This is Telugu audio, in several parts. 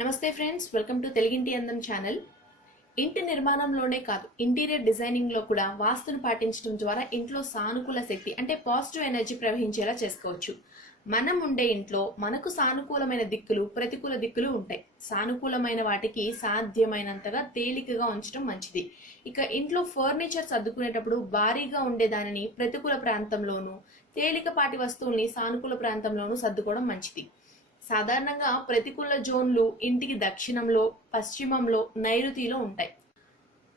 నమస్తే ఫ్రెండ్స్, వెల్కమ్ టు తెలుగింటి అందం ఛానల్. ఇంటి నిర్మాణంలోనే కాదు, ఇంటీరియర్ డిజైనింగ్ లో కూడా వాస్తును పాటించడం ద్వారా ఇంట్లో సానుకూల శక్తి అంటే పాజిటివ్ ఎనర్జీ ప్రవహించేలా చేసుకోవచ్చు. మనం ఉండే ఇంట్లో మనకు సానుకూలమైన దిక్కులు, ప్రతికూల దిక్కులు ఉంటాయి. సానుకూలమైన వాటికి సాధ్యమైనంతగా తేలికగా ఉంచడం మంచిది. ఇక ఇంట్లో ఫర్నిచర్ సర్దుకునేటప్పుడు భారీగా ఉండే దానిని ప్రతికూల ప్రాంతంలోనూ, తేలికపాటి వస్తువుల్ని సానుకూల ప్రాంతంలోనూ సర్దుకోవడం మంచిది. సాధారణంగా ప్రతికూల జోన్లు ఇంటికి దక్షిణంలో, పశ్చిమంలో, నైరుతిలో ఉంటాయి.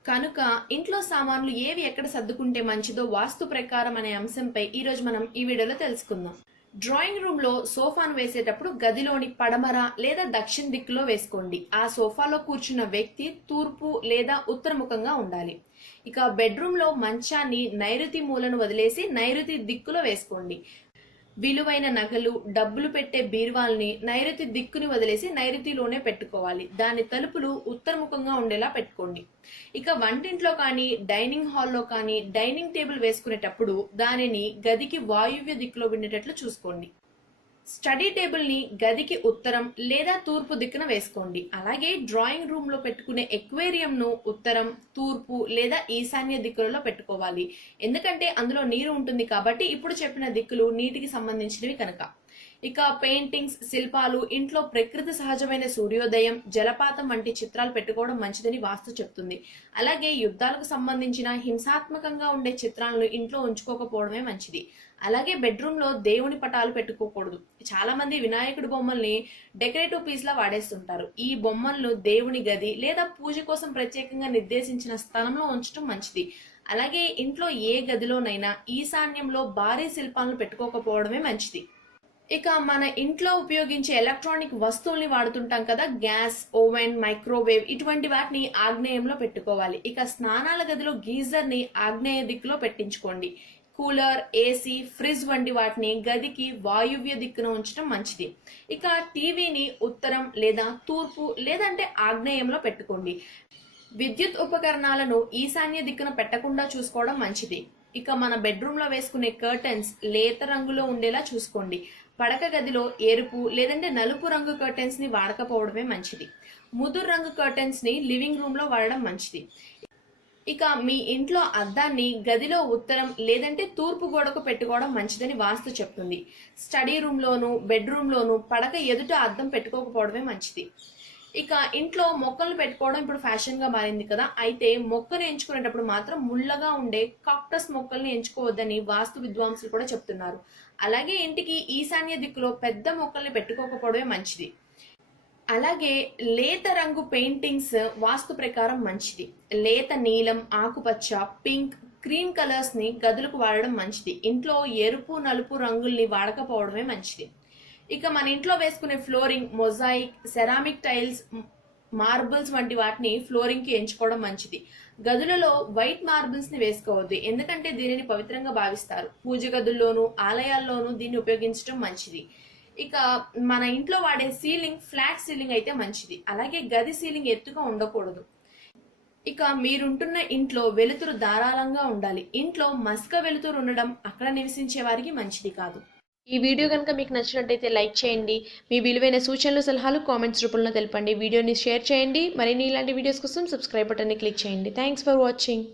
కనుక ఇంట్లో సామాన్లు ఏవి ఎక్కడ సర్దుకుంటే మంచిదో వాస్తు ప్రకారం అనే అంశంపై ఈరోజు మనం ఈ వీడియోలో తెలుసుకుందాం. డ్రాయింగ్ రూమ్ లో సోఫాను వేసేటప్పుడు గదిలోని పడమర లేదా దక్షిణ దిక్కులో వేసుకోండి. ఆ సోఫాలో కూర్చున్న వ్యక్తి తూర్పు లేదా ఉత్తరముఖంగా ఉండాలి. ఇక బెడ్రూమ్ లో మంచాన్ని నైరుతి మూలను వదిలేసి నైరుతి దిక్కులో వేసుకోండి. విలువైన నగలు, డబ్బులు పెట్టే బీరువాల్ని నైరుతి దిక్కుని వదిలేసి నైరుతిలోనే పెట్టుకోవాలి. దాని తలుపులు ఉత్తరముఖంగా ఉండేలా పెట్టుకోండి. ఇక వంటింట్లో కానీ, డైనింగ్ హాల్లో కానీ డైనింగ్ టేబుల్ వేసుకునేటప్పుడు దానిని గదికి వాయువ్య దిక్కులో ఉండేటట్లు చూసుకోండి. స్టడీ టేబుల్ ని గదికి ఉత్తరం లేదా తూర్పు దిక్కున వేసుకోండి. అలాగే డ్రాయింగ్ రూమ్ లో పెట్టుకునే ఎక్వేరియం ను ఉత్తరం, తూర్పు లేదా ఈశాన్య దిక్కులలో పెట్టుకోవాలి. ఎందుకంటే అందులో నీరు ఉంటుంది కాబట్టి ఇప్పుడు చెప్పిన దిక్కులు నీటికి సంబంధించినవి కనుక. ఇక పెయింటింగ్స్, శిల్పాలు, ఇంట్లో ప్రకృతి సహజమైన సూర్యోదయం, జలపాతం వంటి చిత్రాలు పెట్టుకోవడం మంచిదని వాస్తు చెప్తుంది. అలాగే యుద్ధాలకు సంబంధించిన హింసాత్మకంగా ఉండే చిత్రాలను ఇంట్లో ఉంచుకోకపోవడమే మంచిది. అలాగే బెడ్రూమ్ లో దేవుని పటాలు పెట్టుకోకూడదు. చాలా మంది వినాయకుడి బొమ్మల్ని డెకరేటివ్ పీస్ లా వాడేస్తుంటారు. ఈ బొమ్మలను దేవుని గది లేదా పూజ కోసం ప్రత్యేకంగా నిర్దేశించిన స్థలంలో ఉంచడం మంచిది. అలాగే ఇంట్లో ఏ గదిలోనైనా ఈశాన్యంలో భారీ శిల్పాలను పెట్టుకోకపోవడమే మంచిది. ఇక మన ఇంట్లో ఉపయోగించే ఎలక్ట్రానిక్ వస్తువుల్ని వాడుతుంటాం కదా, గ్యాస్, ఓవెన్, మైక్రోవేవ్, ఇటువంటి వాటిని ఆగ్నేయంలో పెట్టుకోవాలి. ఇక స్నానాల గదిలో గీజర్ ని ఆగ్నేయ దిక్కులో పెట్టించుకోండి. కూలర్, ఏసీ, ఫ్రిడ్జ్ వంటి వాటిని గదికి వాయువ్య దిక్కున ఉంచడం మంచిది. ఇక టీవీని ఉత్తరం లేదా తూర్పు లేదంటే ఆగ్నేయంలో పెట్టుకోండి. విద్యుత్ ఉపకరణాలను ఈశాన్య దిక్కున పెట్టకుండా చూసుకోవడం మంచిది. ఇక మన బెడ్రూమ్ లో వేసుకునే కర్టెన్స్ లేత రంగులో ఉండేలా చూసుకోండి. పడక గదిలో ఎరుపు లేదంటే నలుపు రంగు కర్టెన్స్ ని వాడకపోవడమే మంచిది. ముదురు రంగు కర్టెన్స్ ని లివింగ్ రూమ్ లో వాడడం మంచిది. ఇక మీ ఇంట్లో అద్దాన్ని గదిలో ఉత్తరం లేదంటే తూర్పు గోడకు పెట్టుకోవడం మంచిదని వాస్తు చెప్తుంది. స్టడీ రూమ్ లోను, బెడ్రూమ్ లోను పడక ఎదుట అద్దం పెట్టుకోకపోవడమే మంచిది. ఇక ఇంట్లో మొక్కలు పెట్టుకోవడం ఇప్పుడు ఫ్యాషన్ గా మారింది కదా, అయితే మొక్కను ఎంచుకునేటప్పుడు మాత్రం ముళ్ళగా ఉండే కాక్టస్ మొక్కల్ని ఎంచుకోవద్దని వాస్తు విద్వాంసులు కూడా చెప్తున్నారు. అలాగే ఇంటికి ఈశాన్య దిక్కులో పెద్ద మొక్కల్ని పెట్టుకోకపోవడమే మంచిది. అలాగే లేత రంగు పెయింటింగ్స్ వాస్తు ప్రకారం మంచిది. లేత నీలం, ఆకుపచ్చ, పింక్, క్రీమ్ కలర్స్ ని గదులకు వాడడం మంచిది. ఇంట్లో ఎరుపు, నలుపు రంగుల్ని వాడకపోవడమే మంచిది. ఇక మన ఇంట్లో వేసుకునే flooring, mosaic, ceramic tiles, marbles వంటి వాటిని ఫ్లోరింగ్ కి ఎంచుకోవడం మంచిది. గదులలో వైట్ మార్బుల్స్ ని వేసుకోవద్దు, ఎందుకంటే దీనిని పవిత్రంగా భావిస్తారు. పూజ గదుల్లోనూ ఆలయాల్లోనూ దీన్ని ఉపయోగించడం మంచిది. ఇక మన ఇంట్లో వాడే సీలింగ్ ఫ్లాట్ సీలింగ్ అయితే మంచిది. అలాగే గది సీలింగ్ ఎత్తుగా ఉండకూడదు. ఇక మీరుంటున్న ఇంట్లో వెలుతురు ధారాళంగా ఉండాలి. ఇంట్లో మసక వెలుతురు ఉండడం అక్కడ నివసించే వారికి మంచిది కాదు. ఈ వీడియో కనుక మీకు నచ్చినట్టయితే లైక్ చేయండి. మీ విలువైన సూచనలు, సలహాలు కామెంట్స్ రూపంలో తెలపండి. వీడియోని షేర్ చేయండి. మరిన్ని ఇలాంటి వీడియోస్ కోసం సబ్స్క్రైబ్ బటన్ని క్లిక్ చేయండి. Thanks for watching.